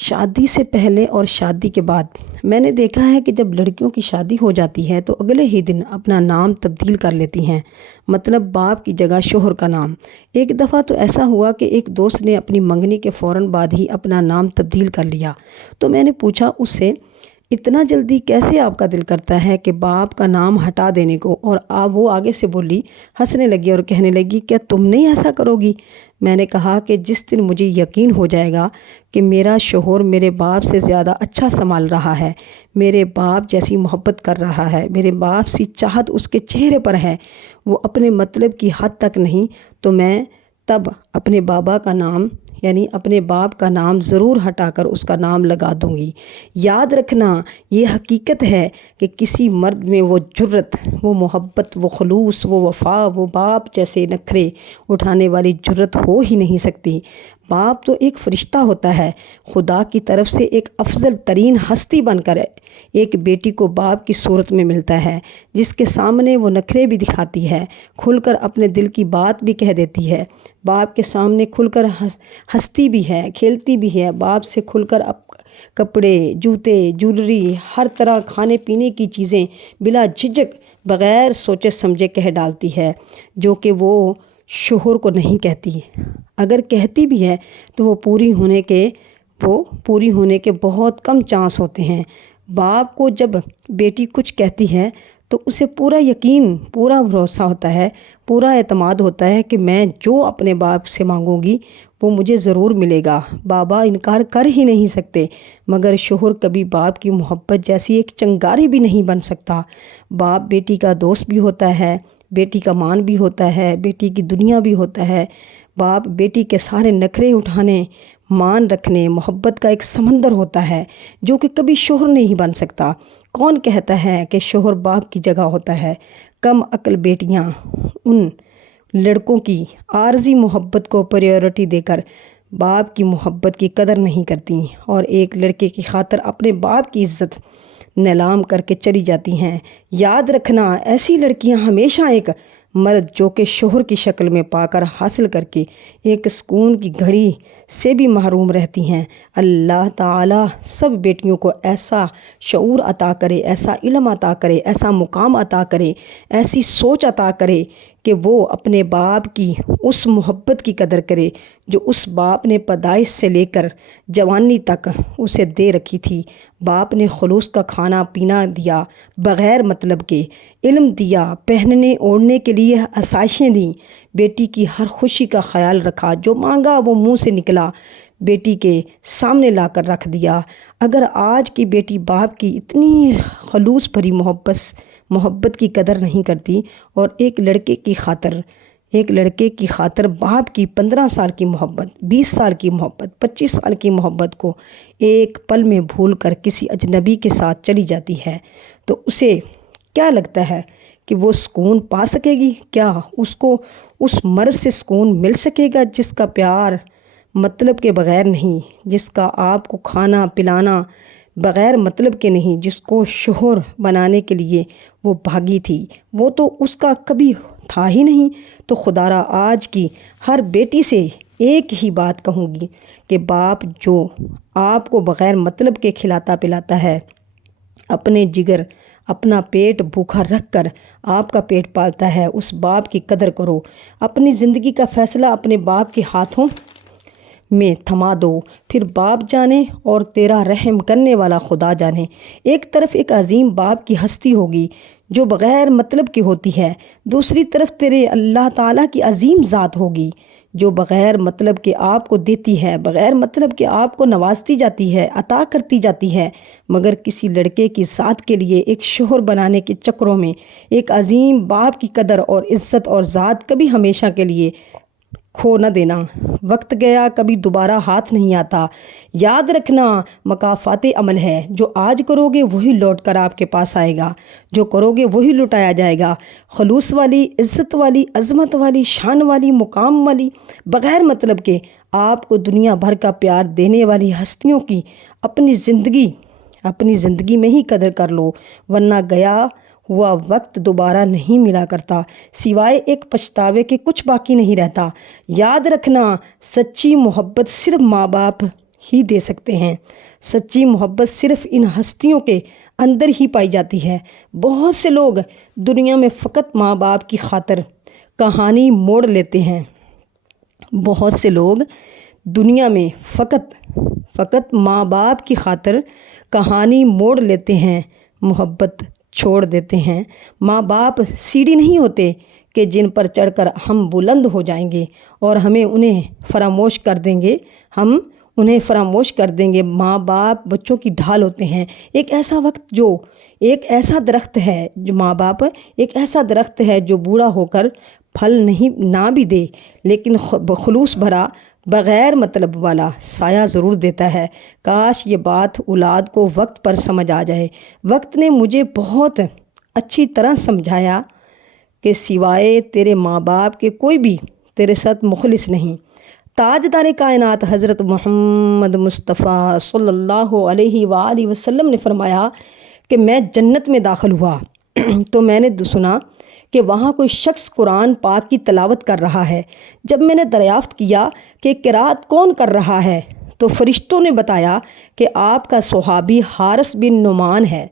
شادی سے پہلے اور شادی کے بعد میں نے دیکھا ہے کہ جب لڑکیوں کی شادی ہو جاتی ہے تو اگلے ہی دن اپنا نام تبدیل کر لیتی ہیں، مطلب باپ کی جگہ شوہر کا نام۔ ایک دفعہ تو ایسا ہوا کہ ایک دوست نے اپنی منگنی کے فوراً بعد ہی اپنا نام تبدیل کر لیا، تو میں نے پوچھا اس سے، اتنا جلدی کیسے آپ کا دل کرتا ہے کہ باپ کا نام ہٹا دینے کو؟ اور وہ آگے سے بولی، ہنسنے لگی اور کہنے لگی، کیا تم نہیں ایسا کرو گی؟ میں نے کہا کہ جس دن مجھے یقین ہو جائے گا کہ میرا شوہر میرے باپ سے زیادہ اچھا سنبھال رہا ہے، میرے باپ جیسی محبت کر رہا ہے، میرے باپ سی چاہت اس کے چہرے پر ہے، وہ اپنے مطلب کی حد تک نہیں، تو میں تب اپنے بابا کا نام یعنی اپنے باپ کا نام ضرور ہٹا کر اس کا نام لگا دوں گی۔ یاد رکھنا، یہ حقیقت ہے کہ کسی مرد میں وہ جرت، وہ محبت، وہ خلوص، وہ وفا، وہ باپ جیسے نخرے اٹھانے والی جرت ہو ہی نہیں سکتی۔ باپ تو ایک فرشتہ ہوتا ہے، خدا کی طرف سے ایک افضل ترین ہستی بن کر ایک بیٹی کو باپ کی صورت میں ملتا ہے، جس کے سامنے وہ نخرے بھی دکھاتی ہے، کھل کر اپنے دل کی بات بھی کہہ دیتی ہے، باپ کے سامنے کھل کر ہنستی بھی ہے، کھیلتی بھی ہے، باپ سے کھل کر کپڑے، جوتے، جولری، ہر طرح کھانے پینے کی چیزیں بلا جھجک بغیر سوچے سمجھے کہہ ڈالتی ہے، جو کہ وہ شوہر کو نہیں کہتی۔ اگر کہتی بھی ہے تو وہ پوری ہونے کے بہت کم چانس ہوتے ہیں۔ باپ کو جب بیٹی کچھ کہتی ہے تو اسے پورا یقین، پورا بھروسہ ہوتا ہے، پورا اعتماد ہوتا ہے کہ میں جو اپنے باپ سے مانگوں گی وہ مجھے ضرور ملے گا۔ بابا انکار کر ہی نہیں سکتے، مگر شوہر کبھی باپ کی محبت جیسی ایک چنگاری بھی نہیں بن سکتا۔ باپ بیٹی کا دوست بھی ہوتا ہے، بیٹی کا مان بھی ہوتا ہے، بیٹی کی دنیا بھی ہوتا ہے۔ باپ بیٹی کے سارے نخرے اٹھانے، مان رکھنے، محبت کا ایک سمندر ہوتا ہے جو کہ کبھی شوہر نہیں بن سکتا۔ کون کہتا ہے کہ شوہر باپ کی جگہ ہوتا ہے؟ کم عقل بیٹیاں ان لڑکوں کی عارضی محبت کو پریورٹی دے کر باپ کی محبت کی قدر نہیں کرتی اور ایک لڑکے کی خاطر اپنے باپ کی عزت نیلام کر کے چلی جاتی ہیں۔ یاد رکھنا، ایسی لڑکیاں ہمیشہ ایک مرد جو کہ شوہر کی شکل میں پا کر حاصل کر کے ایک سکون کی گھڑی سے بھی محروم رہتی ہیں۔ اللہ تعالیٰ سب بیٹیوں کو ایسا شعور عطا کرے، ایسا علم عطا کرے، ایسا مقام عطا کرے، ایسی سوچ عطا کرے کہ وہ اپنے باپ کی اس محبت کی قدر کرے جو اس باپ نے پیدائش سے لے کر جوانی تک اسے دے رکھی تھی۔ باپ نے خلوص کا کھانا پینا دیا، بغیر مطلب کے علم دیا، پہننے اوڑھنے کے لیے آسائشیں دیں، بیٹی کی ہر خوشی کا خیال رکھا، جو مانگا وہ منہ سے نکلا بیٹی کے سامنے لا کر رکھ دیا۔ اگر آج کی بیٹی باپ کی اتنی خلوص بھری محبت کی قدر نہیں کرتی اور ایک لڑکے کی خاطر باپ کی 15 سال کی محبت، 20 سال کی محبت، 25 سال کی محبت کو ایک پل میں بھول کر کسی اجنبی کے ساتھ چلی جاتی ہے تو اسے کیا لگتا ہے کہ وہ سکون پا سکے گی؟ کیا اس کو اس مرد سے سکون مل سکے گا جس کا پیار مطلب کے بغیر نہیں، جس کا آپ کو کھانا پلانا بغیر مطلب کے نہیں، جس کو شوہر بنانے کے لیے وہ بھاگی تھی، وہ تو اس کا کبھی تھا ہی نہیں؟ تو خدارا آج کی ہر بیٹی سے ایک ہی بات کہوں گی کہ باپ جو آپ کو بغیر مطلب کے کھلاتا پلاتا ہے، اپنے جگر، اپنا پیٹ بھوکا رکھ کر آپ کا پیٹ پالتا ہے، اس باپ کی قدر کرو۔ اپنی زندگی کا فیصلہ اپنے باپ کے ہاتھوں میں تھما دو، پھر باپ جانے اور تیرا رحم کرنے والا خدا جانے۔ ایک طرف ایک عظیم باپ کی ہستی ہوگی جو بغیر مطلب کی ہوتی ہے، دوسری طرف تیرے اللہ تعالیٰ کی عظیم ذات ہوگی جو بغیر مطلب کے آپ کو دیتی ہے، بغیر مطلب کے آپ کو نوازتی جاتی ہے، عطا کرتی جاتی ہے، مگر کسی لڑکے کی ذات کے لیے ایک شوہر بنانے کے چکروں میں ایک عظیم باپ کی قدر اور عزت اور ذات کبھی ہمیشہ کے لیے کھو نہ دینا۔ وقت گیا کبھی دوبارہ ہاتھ نہیں آتا۔ یاد رکھنا، مکافات عمل ہے، جو آج کرو گے وہی لوٹ کر آپ کے پاس آئے گا، جو کرو گے وہی لوٹایا جائے گا۔ خلوص والی، عزت والی، عظمت والی، شان والی، مقام والی، بغیر مطلب کے آپ کو دنیا بھر کا پیار دینے والی ہستیوں کی اپنی زندگی میں ہی قدر کر لو، ورنہ گیا ہوا وقت دوبارہ نہیں ملا کرتا، سوائے ایک پچھتاوے کے کچھ باقی نہیں رہتا۔ یاد رکھنا، سچی محبت صرف ماں باپ ہی دے سکتے ہیں۔ سچی محبت صرف ان ہستیوں کے اندر ہی پائی جاتی ہے۔ بہت سے لوگ دنیا میں فقط ماں باپ کی خاطر کہانی موڑ لیتے ہیں۔ بہت سے لوگ دنیا میں فقط ماں باپ کی خاطر کہانی موڑ لیتے ہیں، محبت چھوڑ دیتے ہیں۔ ماں باپ سیڑھی نہیں ہوتے کہ جن پر چڑھ کر ہم بلند ہو جائیں گے اور انہیں فراموش کر دیں گے۔ ماں باپ بچوں کی ڈھال ہوتے ہیں۔ ایک ایسا درخت ہے جو بوڑھا ہو کر پھل نہ بھی دے، لیکن خلوص بھرا بغیر مطلب والا سایہ ضرور دیتا ہے۔ کاش یہ بات اولاد کو وقت پر سمجھ آ جائے۔ وقت نے مجھے بہت اچھی طرح سمجھایا کہ سوائے تیرے ماں باپ کے کوئی بھی تیرے ساتھ مخلص نہیں۔ تاجدار کائنات حضرت محمد مصطفیٰ صلی اللہ علیہ وآلہ وسلم نے فرمایا کہ میں جنت میں داخل ہوا تو میں نے سنا کہ وہاں کوئی شخص قرآن پاک کی تلاوت کر رہا ہے۔ جب میں نے دریافت کیا کہ قرأت کون کر رہا ہے تو فرشتوں نے بتایا کہ آپ کا صحابی حارث بن نعمان ہے۔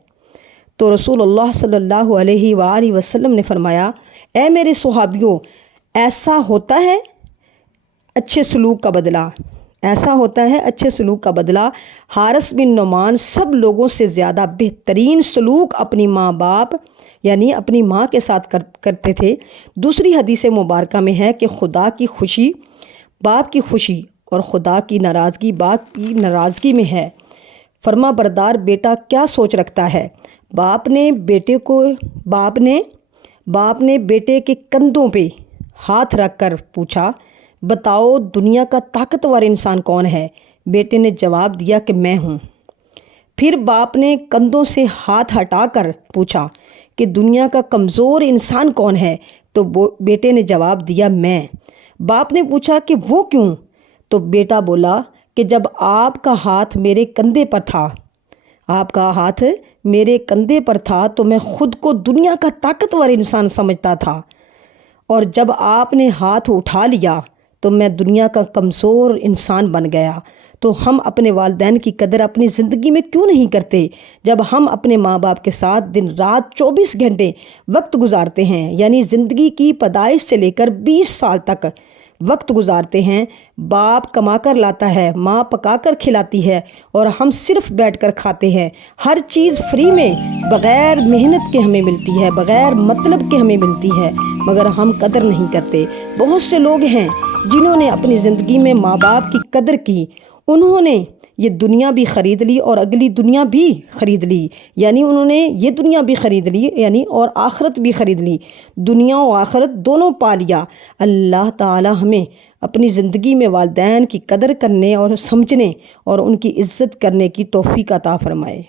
تو رسول اللہ صلی اللہ علیہ وآلہ وسلم نے فرمایا، اے میرے صحابیوں، ایسا ہوتا ہے اچھے سلوک کا بدلہ۔ حارث بن نعمان سب لوگوں سے زیادہ بہترین سلوک اپنی ماں باپ یعنی اپنی ماں کے ساتھ کرتے تھے۔ دوسری حدیث مبارکہ میں ہے کہ خدا کی خوشی باپ کی خوشی اور خدا کی ناراضگی باپ کی ناراضگی میں ہے۔ فرما بردار بیٹا کیا سوچ رکھتا ہے؟ باپ نے بیٹے کے کندھوں پہ ہاتھ رکھ کر پوچھا، بتاؤ دنیا کا طاقتور انسان کون ہے؟ بیٹے نے جواب دیا کہ میں ہوں۔ پھر باپ نے کندھوں سے ہاتھ ہٹا کر پوچھا کہ دنیا کا کمزور انسان کون ہے؟ تو بیٹے نے جواب دیا میں۔ باپ نے پوچھا کہ وہ کیوں؟ تو بیٹا بولا کہ جب آپ کا ہاتھ میرے کندھے پر تھا تو میں خود کو دنیا کا طاقتور انسان سمجھتا تھا، اور جب آپ نے ہاتھ اٹھا لیا تو میں دنیا کا کمزور انسان بن گیا۔ تو ہم اپنے والدین کی قدر اپنی زندگی میں کیوں نہیں کرتے؟ جب ہم اپنے ماں باپ کے ساتھ دن رات 24 گھنٹے وقت گزارتے ہیں، یعنی زندگی کی پیدائش سے لے کر 20 سال تک وقت گزارتے ہیں۔ باپ کما کر لاتا ہے، ماں پکا کر کھلاتی ہے، اور ہم صرف بیٹھ کر کھاتے ہیں۔ ہر چیز فری میں بغیر محنت کے ہمیں ملتی ہے، بغیر مطلب کے ہمیں ملتی ہے، مگر ہم قدر نہیں کرتے۔ بہت سے لوگ ہیں جنہوں نے اپنی زندگی میں ماں باپ کی قدر کی۔ انہوں نے یہ دنیا بھی خرید لی اور اگلی دنیا بھی خرید لی، یعنی انہوں نے یہ دنیا بھی خرید لی اور آخرت بھی خرید لی، دنیا و آخرت دونوں پا لیا۔ اللہ تعالی ہمیں اپنی زندگی میں والدین کی قدر کرنے اور سمجھنے اور ان کی عزت کرنے کی توفیق عطا فرمائے۔